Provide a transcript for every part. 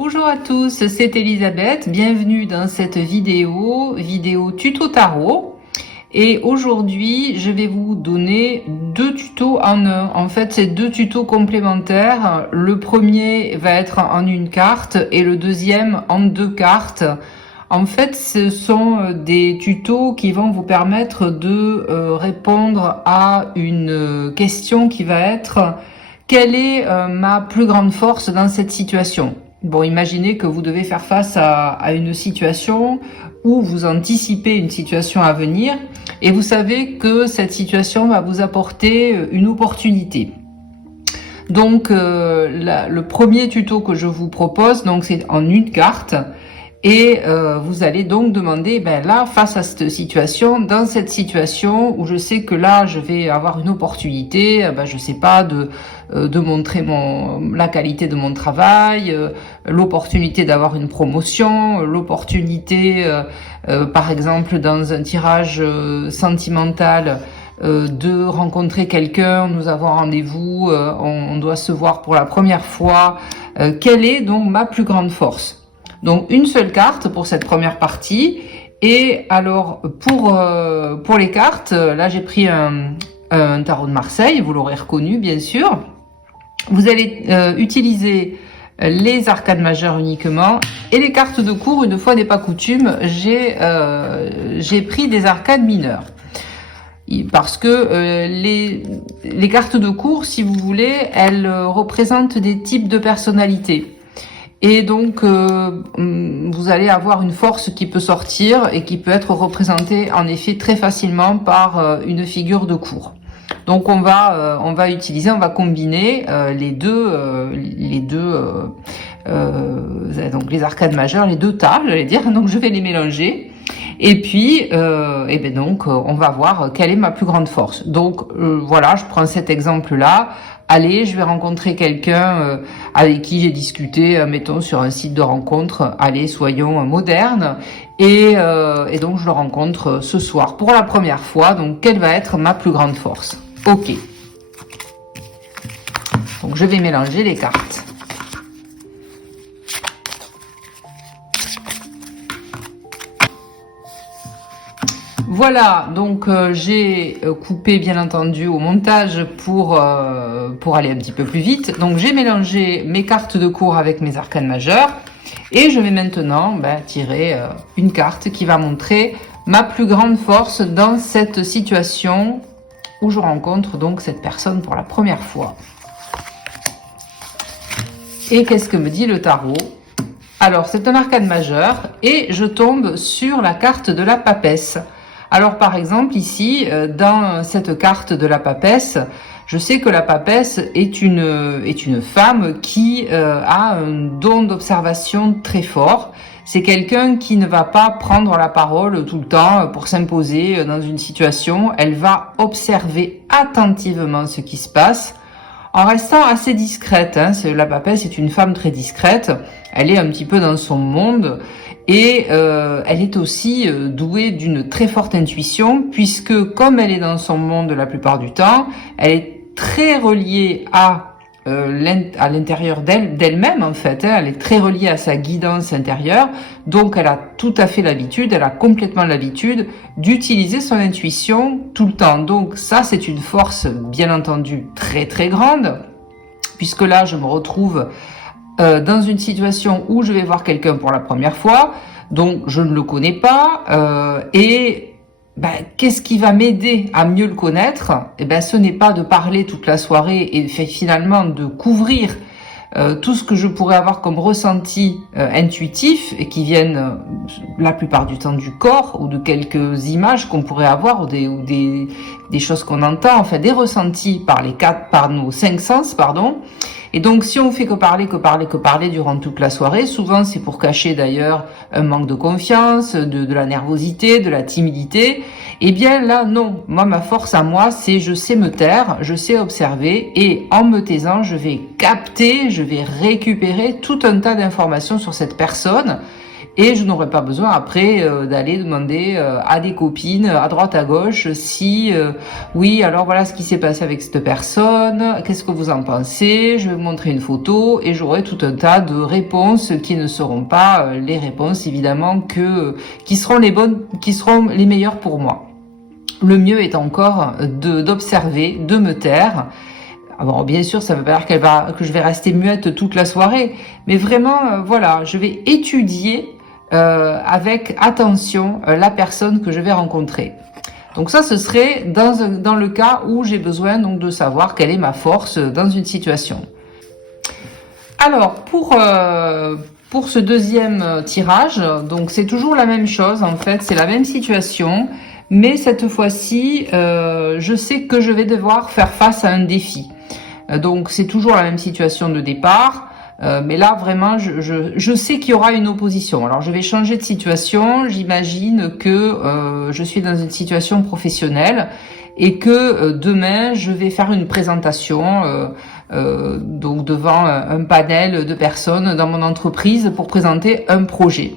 Bonjour à tous, c'est Elisabeth, bienvenue dans cette vidéo tuto tarot. Et aujourd'hui, je vais vous donner deux tutos en un. En fait, c'est deux tutos complémentaires. Le premier va être en une carte et le deuxième en deux cartes. En fait, ce sont des tutos qui vont vous permettre de répondre à une question qui va être: quelle est ma plus grande force dans cette situation? Bon, imaginez que vous devez faire face à une situation où vous anticipez une situation à venir et vous savez que cette situation va vous apporter une opportunité. Donc, le premier tuto que je vous propose, donc c'est en une carte. Et vous allez donc demander, là, face à cette situation, dans cette situation où je sais que là, je vais avoir une opportunité, je sais pas, de montrer la qualité de mon travail, l'opportunité d'avoir une promotion, l'opportunité, par exemple, dans un tirage sentimental, de rencontrer quelqu'un, nous avons rendez-vous, on doit se voir pour la première fois. Quelle est donc ma plus grande force? Donc une seule carte pour cette première partie. Et alors pour les cartes, là j'ai pris un tarot de Marseille, vous l'aurez reconnu bien sûr. Vous allez utiliser les arcades majeures uniquement, et les cartes de cours, une fois n'est pas coutume, j'ai pris des arcades mineures. Parce que les cartes de cours, si vous voulez, elles représentent des types de personnalités. Et donc, vous allez avoir une force qui peut sortir et qui peut être représentée en effet très facilement par une figure de cour. Donc, on va combiner donc les arcades majeures, les deux tas, j'allais dire. Donc, je vais les mélanger. Et puis, on va voir quelle est ma plus grande force. Donc, voilà, je prends cet exemple-là. Allez, je vais rencontrer quelqu'un avec qui j'ai discuté, mettons, sur un site de rencontre. Allez, soyons modernes. Et donc, je le rencontre ce soir pour la première fois. Donc, quelle va être ma plus grande force? Ok. Donc, je vais mélanger les cartes. Voilà, donc j'ai coupé bien entendu au montage pour aller un petit peu plus vite. Donc j'ai mélangé mes cartes de cours avec mes arcanes majeures et je vais maintenant tirer une carte qui va montrer ma plus grande force dans cette situation où je rencontre donc cette personne pour la première fois. Et qu'est-ce que me dit le tarot? Alors c'est un arcane majeur et je tombe sur la carte de la papesse. Alors par exemple ici, dans cette carte de la papesse, je sais que la papesse est une femme qui a un don d'observation très fort. C'est quelqu'un qui ne va pas prendre la parole tout le temps pour s'imposer dans une situation. Elle va observer attentivement ce qui se passe en restant assez discrète. La papesse est une femme très discrète. Elle est un petit peu dans son monde. Et elle est aussi douée d'une très forte intuition, puisque comme elle est dans son monde la plupart du temps, elle est très reliée à l'intérieur d'elle-même en fait. Elle est très reliée à sa guidance intérieure, donc elle a tout à fait l'habitude, elle a complètement l'habitude d'utiliser son intuition tout le temps. Donc ça, c'est une force bien entendu très très grande, puisque là je me retrouve dans une situation où je vais voir quelqu'un pour la première fois, donc je ne le connais pas, qu'est-ce qui va m'aider à mieux le connaître? Ce n'est pas de parler toute la soirée et finalement de couvrir tout ce que je pourrais avoir comme ressenti intuitif et qui viennent la plupart du temps du corps ou de quelques images qu'on pourrait avoir ou des choses qu'on entend, enfin des ressentis par nos cinq sens, pardon. Et donc, si on fait que parler durant toute la soirée, souvent c'est pour cacher d'ailleurs un manque de confiance, de la nervosité, de la timidité. Eh bien là, non. Moi, ma force à moi, c'est je sais me taire, je sais observer, et en me taisant, je vais capter, je vais récupérer tout un tas d'informations sur cette personne. et je n'aurai pas besoin après d'aller demander à des copines à droite à gauche si oui, alors voilà ce qui s'est passé avec cette personne, qu'est-ce que vous en pensez, je vais vous montrer une photo et j'aurai tout un tas de réponses qui ne seront pas les réponses évidemment qui seront les bonnes, qui seront les meilleures pour moi. Le mieux est encore d'observer, de me taire. Alors bien sûr, ça ne veut pas dire que je vais rester muette toute la soirée, mais vraiment, voilà, je vais étudier avec attention la personne que je vais rencontrer. Donc ça, ce serait dans le cas où j'ai besoin donc de savoir quelle est ma force dans une situation. Alors pour ce deuxième tirage, donc c'est toujours la même chose en fait, c'est la même situation, mais cette fois-ci, je sais que je vais devoir faire face à un défi. Donc c'est toujours la même situation de départ, mais là vraiment je sais qu'il y aura une opposition. Alors je vais changer de situation, j'imagine que je suis dans une situation professionnelle et que demain je vais faire une présentation donc devant un panel de personnes dans mon entreprise pour présenter un projet.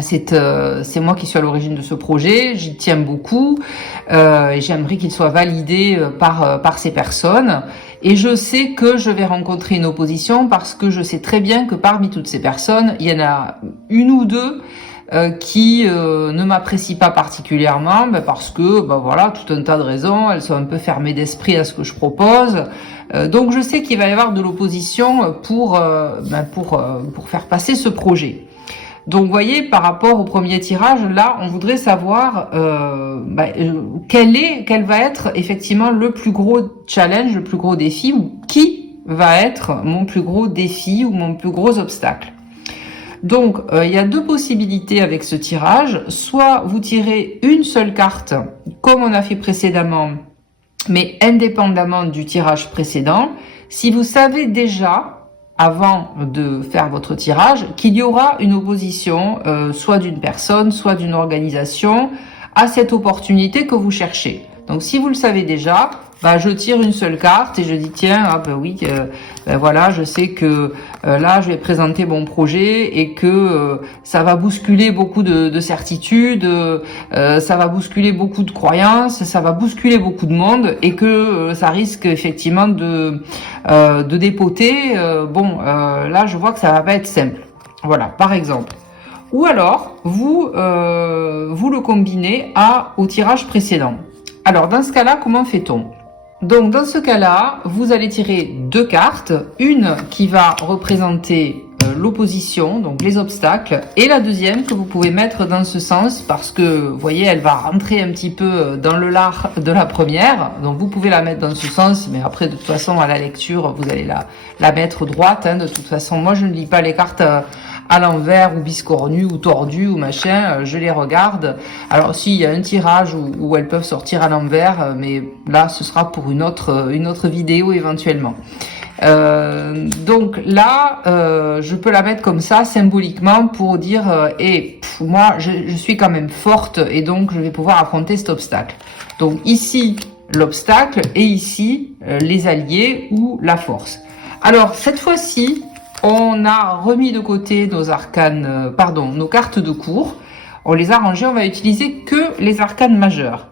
C'est moi qui suis à l'origine de ce projet, j'y tiens beaucoup, j'aimerais qu'il soit validé par ces personnes et je sais que je vais rencontrer une opposition parce que je sais très bien que parmi toutes ces personnes, il y en a une ou deux qui ne m'apprécient pas particulièrement parce que voilà, tout un tas de raisons, elles sont un peu fermées d'esprit à ce que je propose. Donc je sais qu'il va y avoir de l'opposition pour faire passer ce projet. Donc, vous voyez, par rapport au premier tirage, là, on voudrait savoir quel va être effectivement le plus gros challenge, le plus gros défi, ou qui va être mon plus gros défi ou mon plus gros obstacle. Donc, il y a deux possibilités avec ce tirage. Soit vous tirez une seule carte, comme on a fait précédemment, mais indépendamment du tirage précédent. Si vous savez déjà avant de faire votre tirage, qu'il y aura une opposition, soit d'une personne, soit d'une organisation, à cette opportunité que vous cherchez. Donc si vous le savez déjà, je tire une seule carte et je dis tiens, voilà, je sais que là je vais présenter mon projet et que ça va bousculer beaucoup de certitudes, ça va bousculer beaucoup de croyances, ça va bousculer beaucoup de monde et que ça risque effectivement de dépoter. Là je vois que ça va pas être simple. Voilà, par exemple. Ou alors vous le combinez au tirage précédent. Alors dans ce cas-là, comment fait-on ? Donc dans ce cas-là, vous allez tirer deux cartes, une qui va représenter l'opposition, donc les obstacles, et la deuxième que vous pouvez mettre dans ce sens parce que, vous voyez, elle va rentrer un petit peu dans le lard de la première, donc vous pouvez la mettre dans ce sens, mais après de toute façon à la lecture, vous allez la mettre droite, de toute façon. Moi je ne lis pas les cartes à l'envers ou biscornues ou tordues ou machin, je les regarde. Alors s'il y a un tirage où elles peuvent sortir à l'envers, mais là ce sera pour une autre vidéo éventuellement. Donc là, je peux la mettre comme ça symboliquement pour dire moi je suis quand même forte et donc je vais pouvoir affronter cet obstacle. Donc ici l'obstacle et ici les alliés ou la force. Alors cette fois-ci, on a remis de côté nos cartes de cours. On les a rangées, on va utiliser que les arcanes majeures.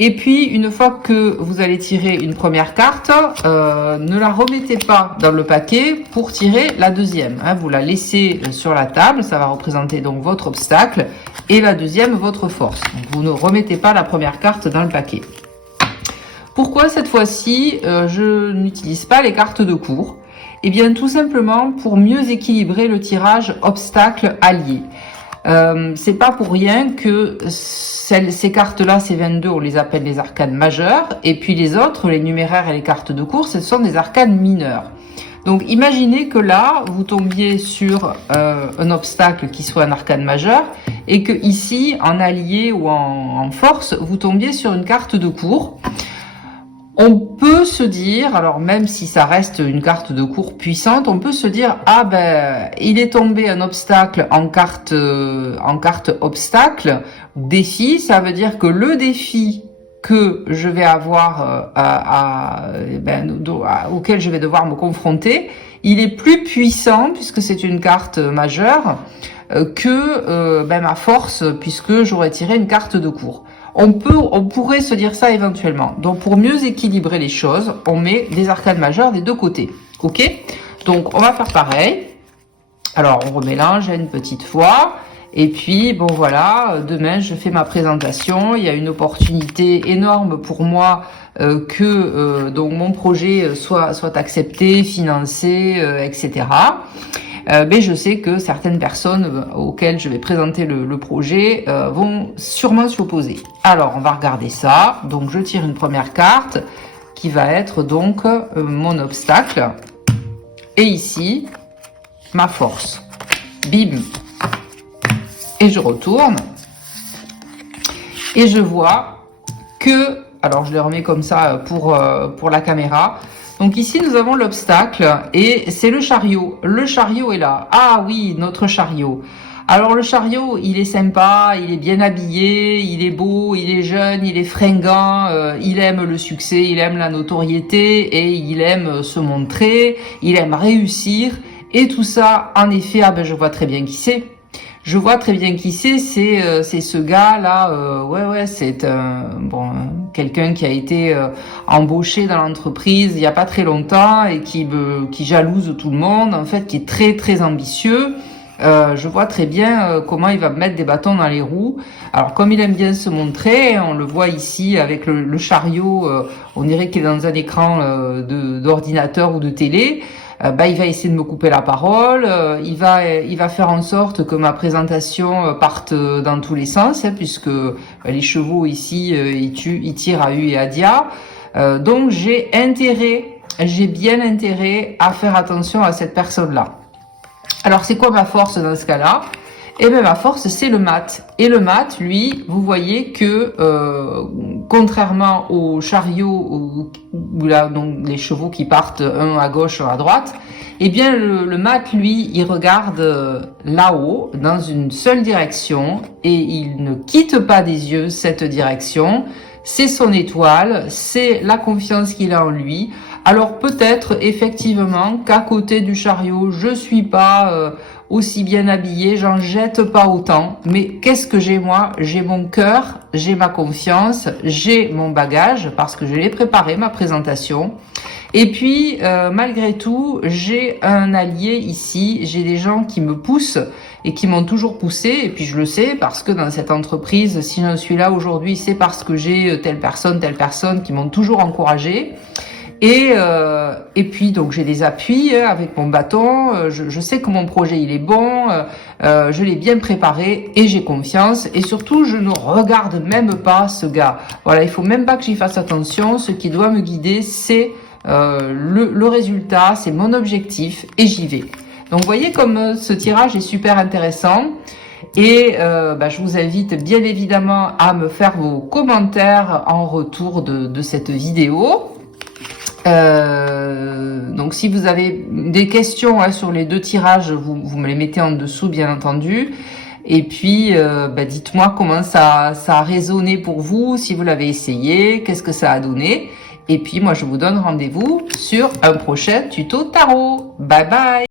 Et puis, une fois que vous allez tirer une première carte, ne la remettez pas dans le paquet pour tirer la deuxième. Vous la laissez sur la table, ça va représenter donc votre obstacle, et la deuxième, votre force. Donc, vous ne remettez pas la première carte dans le paquet. Pourquoi cette fois-ci, je n'utilise pas les cartes de cours ? Eh bien, tout simplement pour mieux équilibrer le tirage obstacle-allié. C'est pas pour rien que ces cartes-là, ces 22, on les appelle les arcanes majeures, et puis les autres, les numéraires et les cartes de cours, ce sont des arcanes mineures. Donc imaginez que là, vous tombiez sur un obstacle qui soit un arcane majeur, et que ici, en allié ou en force, vous tombiez sur une carte de cours. On peut se dire, alors même si ça reste une carte de cours puissante, on peut se dire il est tombé un obstacle en carte obstacle, défi, ça veut dire que le défi que je vais avoir auquel je vais devoir me confronter, il est plus puissant, puisque c'est une carte majeure, que ma force, puisque j'aurais tiré une carte de cour. On pourrait se dire ça éventuellement. Donc pour mieux équilibrer les choses, on met des arcanes majeures des deux côtés. Ok? Donc on va faire pareil. Alors on remélange une petite fois. Et puis bon voilà, demain je fais ma présentation. Il y a une opportunité énorme pour moi que donc mon projet soit accepté, financé, etc. Mais je sais que certaines personnes auxquelles je vais présenter le projet vont sûrement s'y opposer. Alors, on va regarder ça. Donc, je tire une première carte qui va être donc mon obstacle. Et ici, ma force. Bim. Et je retourne. Et je vois que... Alors, je les remets comme ça pour la caméra. Donc ici, nous avons l'obstacle et c'est le chariot. Le chariot est là. Ah oui, notre chariot. Alors le chariot, il est sympa, il est bien habillé, il est beau, il est jeune, il est fringant, il aime le succès, il aime la notoriété et il aime se montrer, il aime réussir. Et tout ça, en effet, ah ben je vois très bien qui c'est. Je vois très bien qui c'est ce gars-là, ouais, c'est quelqu'un qui a été embauché dans l'entreprise il n'y a pas très longtemps et qui jalouse tout le monde, en fait, qui est très, très ambitieux. Je vois très bien comment il va mettre des bâtons dans les roues. Alors, comme il aime bien se montrer, on le voit ici avec le chariot, on dirait qu'il est dans un écran d'ordinateur ou de télé. Il va essayer de me couper la parole, il va faire en sorte que ma présentation parte dans tous les sens, puisque les chevaux ici, ils tirent à U et à Dia. Donc j'ai bien intérêt à faire attention à cette personne-là. Alors c'est quoi ma force dans ce cas-là? Eh bien ma force c'est le mat. Et le mat, lui, vous voyez que contrairement au chariot où là donc les chevaux qui partent un à gauche, un à droite, eh bien le mat, lui, il regarde là-haut dans une seule direction et il ne quitte pas des yeux cette direction. C'est son étoile, c'est la confiance qu'il a en lui. Alors peut-être effectivement qu'à côté du chariot, je suis pas aussi bien habillée, j'en jette pas autant. Mais qu'est-ce que j'ai moi? J'ai mon cœur, j'ai ma confiance, j'ai mon bagage parce que je l'ai préparé, ma présentation. Et puis malgré tout, j'ai un allié ici, j'ai des gens qui me poussent et qui m'ont toujours poussé. Et puis je le sais parce que dans cette entreprise, si je suis là aujourd'hui, c'est parce que j'ai telle personne qui m'ont toujours encouragé. Et puis donc j'ai des appuis avec mon bâton, je sais que mon projet il est bon, je l'ai bien préparé et j'ai confiance et surtout je ne regarde même pas ce gars. Voilà, il faut même pas que j'y fasse attention, ce qui doit me guider c'est le résultat, c'est mon objectif et j'y vais. Donc vous voyez comme ce tirage est super intéressant. Et je vous invite bien évidemment à me faire vos commentaires en retour de cette vidéo. Donc si vous avez des questions sur les deux tirages, vous me les mettez en dessous bien entendu. Et puis dites-moi comment ça a résonné pour vous, si vous l'avez essayé, qu'est-ce que ça a donné. Et puis moi je vous donne rendez-vous sur un prochain tuto tarot. Bye bye.